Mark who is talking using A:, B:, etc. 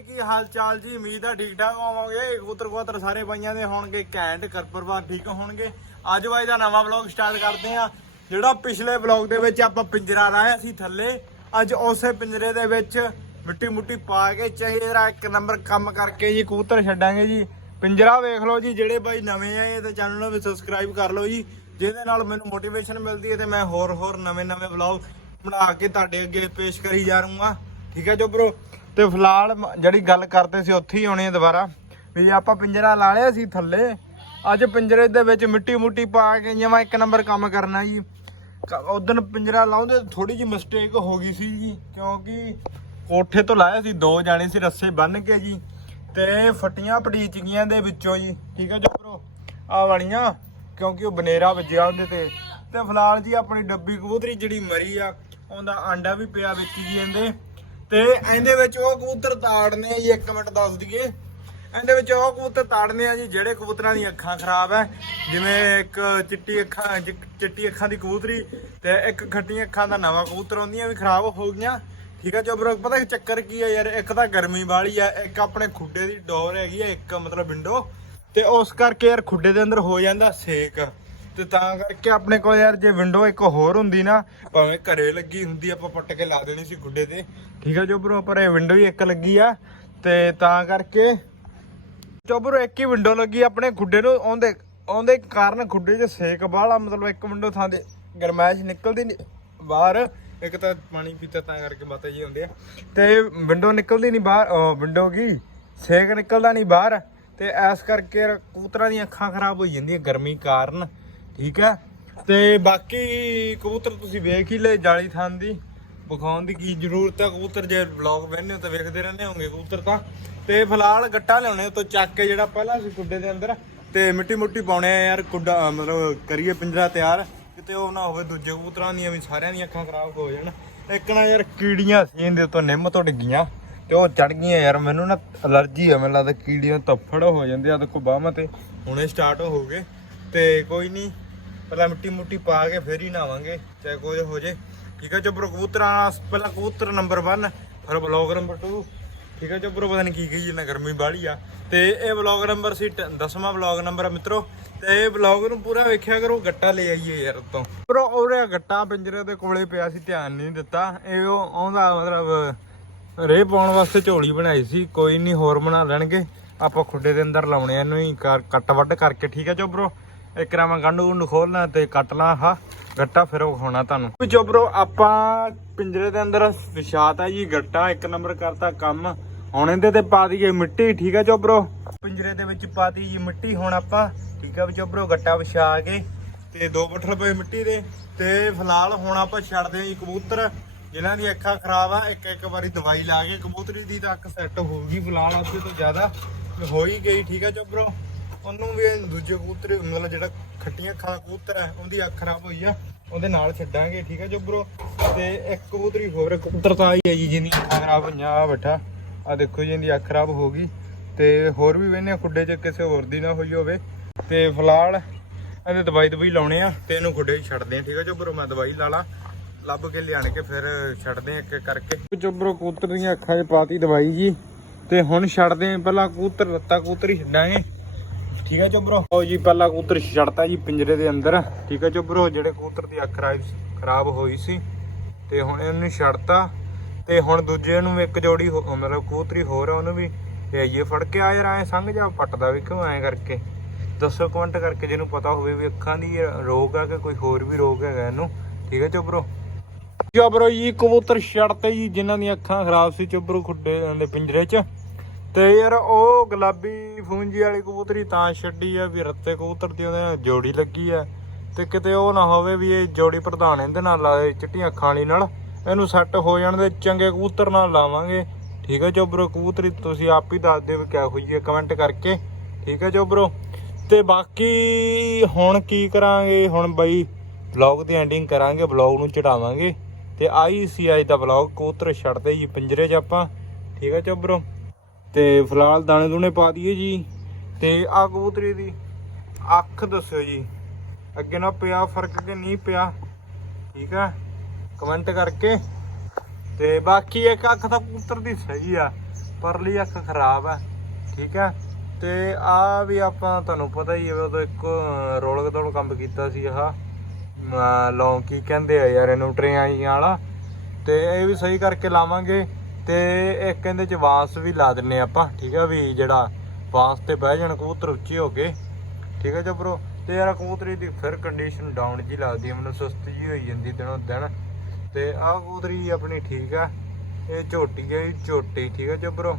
A: ਕੀ ਹਾਲ ਚਾਲ ਜੀ? ਉਮੀਦ ਆ ਠੀਕ ਠਾਕ ਹੋਵੋਗੇ। ਕਬੂਤਰ ਕਬੂਤਰ ਸਾਰੇ ਬਾਈਆਂ ਦੇ ਹੋਣਗੇ ਘੈਂਟ ਕਰ ਠੀਕ ਹੋਣਗੇ। ਅੱਜ ਬਾਈ ਦਾ ਨਵਾਂ ਵਲੌਗ ਸਟਾਰਟ ਕਰਦੇ ਆ ਜਿਹੜਾ ਪਿਛਲੇ ਵਲੌਗ ਦੇ ਵਿੱਚ ਆਪਾਂ ਪਿੰਜਰਾ ਲਾਇਆ ਸੀ ਥੱਲੇ, ਅੱਜ ਉਸੇ ਪਿੰਜਰੇ ਦੇ ਵਿੱਚ ਮਿੱਟੀ ਮੁੱਟੀ ਪਾ ਕੇ ਚਿਹਰਾ ਇੱਕ ਨੰਬਰ ਕੰਮ ਕਰਕੇ ਜੀ ਕਬੂਤਰ ਛੱਡਾਂਗੇ ਜੀ। ਪਿੰਜਰਾ ਵੇਖ ਲਓ ਜੀ, ਜਿਹੜੇ ਬਾਈ ਨਵੇਂ ਆਏ ਤੇ ਚੈਨਲ ਨੂੰ ਵੀ ਸਬਸਕ੍ਰਾਈਬ ਕਰ ਲਓ ਜੀ। ਜਿਹਦੇ ਨਾਲ ਮੈਨੂੰ ਮੋਟੀਵੇਸ਼ਨ ਮਿਲਦੀ ਹੈ ਤੇ ਮੈਂ ਹੋਰ ਹੋਰ ਨਵੇਂ ਨਵੇਂ ਵਲੌਗ ਬਣਾ ਕੇ ਤੁਹਾਡੇ ਅੱਗੇ ਪੇਸ਼ ਕਰੀ ਜਾ ਰਹੂੰਗਾ। ਠੀਕ ਹੈ ਜੋ ਬ్రో ਤੇ ਫਿਲਹਾਲ ਮ- ਜਿਹੜੀ ਗੱਲ ਕਰਦੇ ਸੀ ਉੱਥੇ ਹੀ ਆਉਣੀ ਹੈ ਦੁਬਾਰਾ, ਵੀ ਜੇ ਆਪਾਂ ਪਿੰਜਰਾ ਲਾ ਲਿਆ ਸੀ ਥੱਲੇ, ਅੱਜ ਪਿੰਜਰੇ ਦੇ ਵਿੱਚ ਮਿੱਟੀ ਮੁੱਟੀ ਪਾ ਕੇ ਜਿਵੇਂ ਇੱਕ ਨੰਬਰ ਕੰਮ ਕਰਨਾ ਜੀ। ਉਦੋਂ ਪਿੰਜਰਾ ਲਾਉਂਦੇ ਥੋੜੀ ਜਿਹੀ ਮਿਸਟੇਕ ਹੋ ਗਈ ਸੀ ਜੀ, ਕਿਉਂਕਿ ਕੋਠੇ ਤੋਂ ਲਾਇਆ ਸੀ, ਦੋ ਜਾਣੇ ਸੀ ਰੱਸੇ ਬੰਨ ਕੇ ਜੀ, ਤੇ ਫਟੀਆਂ ਪੜੀਚ ਗਈਆਂ ਦੇ ਵਿੱਚੋਂ ਜੀ। ਠੀਕ ਹੈ ਜੋ ਬ్రో ਆ ਵਾਲੀਆਂ, ਕਿਉਂਕਿ ਉਹ ਬਨੇਰਾ ਵੱਜਿਆ ਉਹਦੇ ਤੇ। ਤੇ ਫਿਲਹਾਲ ਜੀ ਆਪਣੀ ਡੱਬੀ ਕਬੂਤਰੀ ਜਿਹੜੀ ਮਰੀ ਆ, ਉਹਦਾ ਆਂਡਾ ਵੀ ਪਿਆ ਵਿੱਚ ਜੀ ਇਹਦੇ। ਤੇ ਇਹਦੇ ਵਿੱਚ ਉਹ ਕਬੂਤਰ ਤਾੜਨੇ ਆ ਜੀ 1 ਮਿੰਟ ਦੱਸ ਦਈਏ। ਇਹਦੇ ਵਿੱਚ ਉਹ ਕਬੂਤਰ ਤਾੜਨੇ ਆ ਜੀ, ਜਿਹੜੇ ਕਬੂਤਰਾਂ ਦੀਆਂ ਅੱਖਾਂ ਖਰਾਬ ਐ। ਜਿਵੇਂ ਇੱਕ ਚਿੱਟੀ ਅੱਖਾਂ, ਜਿ- ਚਿੱਟੀ ਅੱਖਾਂ ਦੀ ਕਬੂਤਰੀ ਤੇ ਇੱਕ ਖੱਟੀਆਂ ਅੱਖਾਂ ਦਾ ਨਵਾਂ ਕਬੂਤਰ ਹੁੰਦੀਆਂ ਵੀ ਖਰਾਬ ਹੋ ਗਈਆਂ। ਠੀਕ ਆ ਜਬਰ ਪਤਾ ਚੱਕਰ ਕੀ ਆ ਯਾਰ? ਇੱਕ ਤਾਂ ਗਰਮੀ ਵਾਲੀ ਆ, ਇੱਕ ਆਪਣੇ ਖੁੱਡੇ ਦੀ ਡੋਰ ਹੈਗੀ ਆ, ਇੱਕ ਮਤਲਬ ਵਿੰਡੋ। ਤੇ ਉਸ ਕਰਕੇ ਯਾਰ ਖੁੱਡੇ ਦੇ ਅੰਦਰ ਹੋ ਜਾਂਦਾ ਸੇਕ। ਤੇ ਤਾਂ ਕਰਕੇ ਆਪਣੇ ਕੋਲ ਯਾਰ ਜੇ ਵਿੰਡੋ ਇੱਕ ਹੋਰ ਹੁੰਦੀ ਨਾ, ਭਾਵੇਂ ਘਰੇ ਲੱਗੀ ਹੁੰਦੀ, ਆਪਾਂ ਪੱਟ ਕੇ ਲਾ ਦੇਣੀ ਸੀ ਗੁੱਡੇ ਤੇ। ਠੀਕ ਆ ਜੋ ਪਰ ਇਹ ਵਿੰਡੋ ਹੀ ਇੱਕ ਲੱਗੀ ਆ। ਤੇ ਤਾਂ ਕਰਕੇ ਚੋਬਰੋ ਇੱਕ ਹੀ ਵਿੰਡੋ ਲੱਗੀ ਆਪਣੇ ਗੁੱਡੇ ਨੂੰ ਆਉਂਦੇ ਆਉਂਦੇ ਕਾਰਨ ਗੁੱਡੇ 'ਚ ਸੇਕ ਬਾਹਲਾ ਮਤਲਬ ਇੱਕ ਵਿੰਡੋ ਥਾਂ 'ਤੇ ਗਰਮੈਸ਼ ਨਿਕਲਦੀ ਨਹੀਂ ਬਾਹਰ। ਇੱਕ ਤਾਂ ਪਾਣੀ ਪੀਤਾ, ਤਾਂ ਕਰਕੇ ਬਾਤਾਂ ਜੀ ਹੁੰਦੇ ਆ। ਤੇ ਵਿੰਡੋ ਨਿਕਲਦੀ ਨਹੀਂ ਬਾਹਰ ਵਿੰਡੋ ਕੀ? ਸੇਕ ਨਿਕਲਦਾ ਨਹੀਂ ਬਾਹਰ। ਤੇ ਐਸ ਕਰਕੇ ਕਬੂਤਰਾਂ ਦੀਆਂ ਅੱਖਾਂ ਖਰਾਬ ਹੋ ਜਾਂਦੀਆਂ ਗਰਮੀ ਕਾਰਨ। ਠੀਕ ਹੈ? ਤੇ ਬਾਕੀ ਕਬੂਤਰ ਤੁਸੀਂ ਵੇਖ ਹੀ ਲਏ ਜਾਲੀ ਥਾਂ ਦੀ। ਵਿਖਾਉਣ ਦੀ ਕੀ ਜ਼ਰੂਰਤ ਹੈ ਕਬੂਤਰ? ਜੇ ਵਲੌਗ ਵੇਖਦੇ ਹੋ ਤਾਂ ਵੇਖਦੇ ਰਹਿੰਦੇ ਹੋਗੇ ਕਬੂਤਰ ਤਾਂ। ਤੇ ਫਿਲਹਾਲ ਗੱਟਾ ਲਿਆਉਣੇ ਤੋਂ ਚੱਕ ਕੇ ਜਿਹੜਾ ਪਹਿਲਾਂ ਸੀ ਕੁੱਡੇ ਦੇ ਅੰਦਰ, ਤੇ ਮਿੱਟੀ ਮੁੱਟੀ ਪਾਉਣੇ ਆ ਯਾਰ, ਕੁੱਡਾ, ਮਤਲਬ ਕਰੀਏ ਪਿੰਜਰਾ ਤਿਆਰ। ਕਿਤੇ ਉਹ ਨਾ ਹੋਵੇ ਦੂਜੇ ਕਬੂਤਰਾਂ ਦੀਆਂ ਵੀ ਸਾਰਿਆਂ ਦੀਆਂ ਅੱਖਾਂ ਖਰਾਬ ਹੋ ਜਾਣ। ਇੱਕ ਨਾ ਯਾਰ ਕੀੜੀਆਂ ਸੀਨ ਦੇ ਤੋਂ ਨਿੰਮ ਤੋਂ ਡਿੱਗੀਆਂ, ਤੇ ਉਹ ਚੜ ਗਈਆਂ ਯਾਰ। ਮੈਨੂੰ ਨਾ ਅਲਰਜੀ ਆ, ਮੈਨੂੰ ਲੱਗਦਾ ਕੀੜੀਆਂ ਤੱਫੜ ਹੋ ਜਾਂਦੇ ਆ, ਦੇਖੋ ਬਾਹਾਂ ਤੇ। ਹੁਣੇ ਸਟਾਰਟ ਹੋ ਗਏ, ਤੇ ਕੋਈ ਨਹੀਂ ਪਹਿਲਾਂ ਮਿੱਟੀ ਮੁੱਟੀ ਪਾ ਕੇ ਫੇਰ ਹੀ ਨਹਾਵਾਂਗੇ, ਚਾਹੇ ਕੋਈ ਹੋ ਜੇ। ਠੀਕ ਹੈ ਜਬਰ ਕਬੂਤਰਾਂ ਪਹਿਲਾਂ ਕਬੂਤਰ ਨੰਬਰ 1 ਫਿਰ ਬਲੌਗ ਨੰਬਰ 2 ਠੀਕ ਹੈ ਜਬਰ ਪਤਾ ਨਹੀਂ ਕੀ ਕਹੀ ਨਾ ਗਰਮੀ ਬਾਹਲੀ ਆ। ਤੇ ਇਹ ਬਲੌਗ ਨੰਬਰ ਸੀ 10ਵਾਂ ਬਲੌਗ ਨੰਬਰ ਆ ਮਿੱਤਰੋ। ਤੇ ਇਹ ਬਲੌਗ ਨੂੰ ਪੂਰਾ ਵੇਖਿਆ ਕਰੋ, ਗੱਟਾ ਲੈ ਆਈਏ ਯਾਰ ਉਤੋਂ। ਪਰ ਉਹਰੇ ਗੱਟਾ ਪਿੰਜਰੇ ਦੇ ਕੋਲੇ ਪਿਆ ਸੀ, ਧਿਆਨ ਨਹੀਂ ਦਿੱਤਾ। ਇਹ ਉਹ ਆਉਂਦਾ ਮਤਲਬ, ਰੇ ਪਾਉਣ ਵਾਸਤੇ ਝੋਲੀ ਬਣਾਈ ਸੀ, ਕੋਈ ਨਹੀਂ ਹੋਰ ਬਣਾ ਲੈਣਗੇ। ਆਪਾਂ ਖੁੱਡੇ ਦੇ ਅੰਦਰ ਲਾਉਣੇ ਇਹਨੂੰ ਹੀ ਕਰ- ਕੱਟ ਵੱਢ ਕਰਕੇ। ਠੀਕ ਹੈ ਚੋਬਰੋ ਇੱਕ ਰਾਂ ਮੈਂ ਗੰਢੂ ਗੁੰਢੂ ਖੋਲਣਾ ਤੇ ਕੱਟ ਲਾਂ ਆਹ ਗੱਟਾ, ਫਿਰ ਉਹ ਤੁਹਾਨੂੰ। ਵੀ ਚੋਬਰੋ ਆਪਾਂ ਪਿੰਜਰੇ ਦੇ ਅੰਦਰ ਵਿਛਾਤਾ ਜੀ ਗੱਟਾ, ਇੱਕ ਨੰਬਰ ਕਰਤਾ ਕੰਮ। ਹੁਣ ਇਹਦੇ ਤੇ ਪਾ ਦਈਏ ਮਿੱਟੀ, ਠੀਕ ਹੈ ਚੋਬਰੋ ਪਿੰਜਰੇ ਦੇ ਵਿੱਚ ਪਾਤੀ ਜੀ ਮਿੱਟੀ ਹੁਣ ਆਪਾਂ, ਠੀਕ ਆ ਵੀ ਚੋਬਰੋ ਗੱਟਾ ਵਿਛਾ ਕੇ ਤੇ ਦੋ ਬੱਠਲ ਪਏ ਮਿੱਟੀ ਦੇ। ਤੇ ਫਿਲਹਾਲ ਹੁਣ ਆਪਾਂ ਛੱਡਦੇ ਹਾਂ ਜੀ ਕਬੂਤਰ, ਜਿਨ੍ਹਾਂ ਦੀ ਅੱਖਾਂ ਖਰਾਬ ਆ, ਇੱਕ ਇੱਕ ਵਾਰੀ ਦਵਾਈ ਲਾ ਕੇ ਕਬੂਤਰੀ ਦੀ ਤਾਂ ਅੱਖ ਸੈੱਟ ਹੋਊਗੀ ਫਿਲਹਾਲ ਅੱਗੇ ਤੋਂ ਜ਼ਿਆਦਾ ਹੋਈ ਗਈ, ਠੀਕ ਹੈ ਚੋਬਰੋ ਉਹਨੂੰ ਵੀ ਦੂਜੇ ਕਬੂਤਰ, ਮਤਲਬ ਜਿਹੜਾ ਖੱਟੀਆਂ ਅੱਖਾਂ ਦਾ ਕਬੂਤਰ ਹੈ, ਉਹਦੀ ਅੱਖ ਖਰਾਬ ਹੋਈ ਆ, ਉਹਦੇ ਨਾਲ ਛੱਡਾਂਗੇ, ਠੀਕ ਹੈ ਜੋਬਰੋ ਤੇ ਇੱਕ ਕਬੂਤਰੀ ਹੋਰ ਕਬੂਤਰ ਤਾਂ ਆਈ ਹੈ ਜੀ, ਜਿਹਦੀ ਅੱਖਾਂ ਖਰਾਬ ਹੋਈਆਂ ਆ ਬੈਠਾ। ਆ ਦੇਖੋ ਜੀ, ਇਹਦੀ ਅੱਖ ਖਰਾਬ ਹੋ ਗਈ। ਤੇ ਹੋਰ ਵੀ ਵੇਨੇ ਖੁੱਡੇ 'ਚ, ਕਿਸੇ ਹੋਰ ਦੀ ਨਾ ਹੋਈ ਹੋਵੇ। ਤੇ ਫਿਲਹਾਲ ਇਹਦੇ ਦਵਾਈ ਦਵਾਈ ਲਾਉਣੇ ਆ, ਤੇ ਇਹਨੂੰ ਖੁੱਡੇ 'ਚ ਛੱਡਦੇ ਆ, ਠੀਕ ਹੈ ਜੋਬਰੋ ਮੈਂ ਦਵਾਈ ਲਾ ਲਾ, ਲੱਭ ਕੇ ਲਿਆਣ ਕੇ ਫਿਰ ਛੱਡਦੇ ਆ ਇੱਕ ਇੱਕ ਕਰਕੇ। ਜੋਬਰੋ ਕਬੂਤਰ ਦੀਆਂ ਅੱਖਾਂ 'ਚ ਪਾਤੀ ਦਵਾਈ ਜੀ, ਤੇ ਹੁਣ ਛੱਡਦੇ ਆ, ਪਹਿਲਾਂ ਕਬੂਤਰ ਰੱਤਾ ਕਬੂਤਰ ਹੀ ਛੱਡਾਂਗੇ। ਠੀਕ ਹੈ ਚੋਬਰੋ ਉਹ ਜੀ, ਪਹਿਲਾ ਕਬੂਤਰ ਛੜਤਾ ਜੀ ਪਿੰਜਰੇ ਦੇ ਅੰਦਰ। ਠੀਕ ਹੈ ਚੋਬਰੋ ਜਿਹੜੇ ਕਬੂਤਰ ਦੀ ਅੱਖ ਖਰਾਬ ਹੋਈ ਸੀ, ਤੇ ਹੁਣ ਇਹਨੂੰ ਛੜਤਾ ਤੇ ਹੁਣ ਦੂਜੇ ਨੂੰ ਇੱਕ ਜੋੜੀ ਮਤਲਬ ਕਬੂਤਰੀ ਹੋਰ ਆ, ਉਹਨੂੰ ਵੀ ਲਿਆਈਏ। ਫੜ ਕੇ ਆ ਯਾਰ ਐ ਸੰਗ ਜਾ ਪੱਟਦਾ ਵੀ ਕਿਉਂ ਐ ਕਰਕੇ? ਦੱਸੋ ਕਮੈਂਟ ਕਰਕੇ, ਜਿਹਨੂੰ ਪਤਾ ਹੋਵੇ ਵੀ ਅੱਖਾਂ ਦੀ ਰੋਗ ਆ ਕਿ ਕੋਈ ਹੋਰ ਵੀ ਰੋਗ ਹੈਗਾ ਇਹਨੂੰ। ਠੀਕ ਹੈ ਚੋਬਰੋ ਚੋਬਰੋ ਜੀ ਕਬੂਤਰ ਛੜਤੇ ਜੀ, ਜਿਨ੍ਹਾਂ ਦੀਆਂ ਅੱਖਾਂ ਖਰਾਬ ਸੀ ਚੋਬਰੋ ਖੁੱਡੇ ਦੇ ਪਿੰਜਰੇ 'ਚ। ਤੇ ਯਾਰ ਉਹ ਗੁਲਾਬੀ ਫੂੰਜੀ ਵਾਲੀ ਕਬੂਤਰੀ ਤਾਂ ਛੱਡੀ ਆ ਵੀ ਰੱਤੇ ਕਬੂਤਰ ਦੀ ਉਹਦੇ ਨਾਲ ਜੋੜੀ ਲੱਗੀ ਆ। ਤੇ ਕਿਤੇ ਉਹ ਨਾ ਹੋਵੇ ਵੀ ਇਹ ਜੋੜੀ ਪ੍ਰਧਾਨ ਇਹਦੇ ਨਾਲ ਲਾਏ ਚਿੱਟੀਆਂ ਅੱਖਾਂ ਵਾਲੀ ਨਾਲ, ਇਹਨੂੰ ਸੈੱਟ ਹੋ ਜਾਣ ਦੇ ਚੰਗੇ ਕਬੂਤਰ ਨਾਲ ਲਾਵਾਂਗੇ। ਠੀਕ ਹੈ ਚੋਬਰੋ, ਕਬੂਤਰੀ ਤੁਸੀਂ ਆਪ ਹੀ ਦੱਸ ਦਿਓ ਵੀ ਕਿਆ ਹੋਈ ਹੈ ਕਮੈਂਟ ਕਰਕੇ। ਠੀਕ ਹੈ ਚੋਬਰੋ, ਤੇ ਬਾਕੀ ਹੁਣ ਕੀ ਕਰਾਂਗੇ? ਹੁਣ ਬਈ ਵਲੌਗ ਦੀ ਐਂਡਿੰਗ ਕਰਾਂਗੇ ਵਲੌਗ ਨੂੰ ਚੜਾਵਾਂਗੇ। ਤੇ ਆਈ ਸੀ ਅੱਜ ਦਾ ਵਲੌਗ ਕਬੂਤਰ ਛੱਡਦੇ ਜੀ ਪਿੰਜਰੇ 'ਚ ਆਪਾਂ। ਠੀਕ ਹੈ ਜੋਬਰੋ ਤੇ ਫਿਲਹਾਲ ਦਾਣੇ ਦੂਣੇ ਪਾ ਦਈਏ ਜੀ। ਤੇ ਆ ਕਬੂਤਰੀ ਦੀ ਅੱਖ ਦੱਸਿਓ ਜੀ। ਅੱਗੇ ਨਾ ਪਿਆ, ਫ਼ਰਕ ਕਿ ਨਹੀਂ ਪਿਆ? ਠੀਕ ਆ? ਕਮੈਂਟ ਕਰਕੇ। ਤੇ ਬਾਕੀ ਇੱਕ ਅੱਖ ਤਾਂ ਕਬੂਤਰ ਦੀ ਸਹੀ ਆ, ਪਰਲੀ ਅੱਖ ਖਰਾਬ ਹੈ ਠੀਕ ਹੈ ਤੇ ਆ ਵੀ ਆਪਾਂ ਤੁਹਾਨੂੰ ਪਤਾ ਹੀ ਹੈ ਉਦੋਂ ਇੱਕ ਰੋਲਕ ਤੋਂ ਕੰਮ ਕੀਤਾ ਸੀ ਆਹ। ਲੌਂਗ ਕੀ ਕਹਿੰਦੇ ਆ ਯਾਰ, ਇਹਨੂੰ ਟਰੇਆਂ ਜਿਹੀਆਂ ਵਾਲਾ। ਤੇ ਇਹ ਵੀ ਸਹੀ ਕਰਕੇ ਲਾਵਾਂਗੇ। ਤੇ ਇੱਕ ਇਹਦੇ ਚ ਵਾਂਸ ਵੀ ਲਾ ਦਿੰਨੇ ਆਪਾਂ, ਠੀਕ ਆ ਵੀ ਜਿਹੜਾ ਵਾਂਸ ਤੇ ਬਹਿ ਜਾਣ, ਕਬੂਤਰ ਉੱਚੇ ਹੋ ਕੇ। ਠੀਕ ਹੈ ਜਬਰੋ ਤੇ ਯਾਰ ਕਬੂਤਰੀ ਦੀ ਫਿਰ ਕੰਡੀਸ਼ਨ ਡਾਊਨ ਜੀ ਲੱਗਦੀ ਮੈਨੂੰ ਸੁਸਤ ਜੀ ਹੋਈ ਜਾਂਦੀ ਦਿਨੋਂ ਦਿਨ। ਤੇ ਆਹ ਕਬੂਤਰੀ ਆਪਣੀ ਠੀਕ ਆ, ਇਹ ਝੋਟੀ ਹੈ ਝੋਟੀ, ਠੀਕ ਹੈ ਜਬਰੋ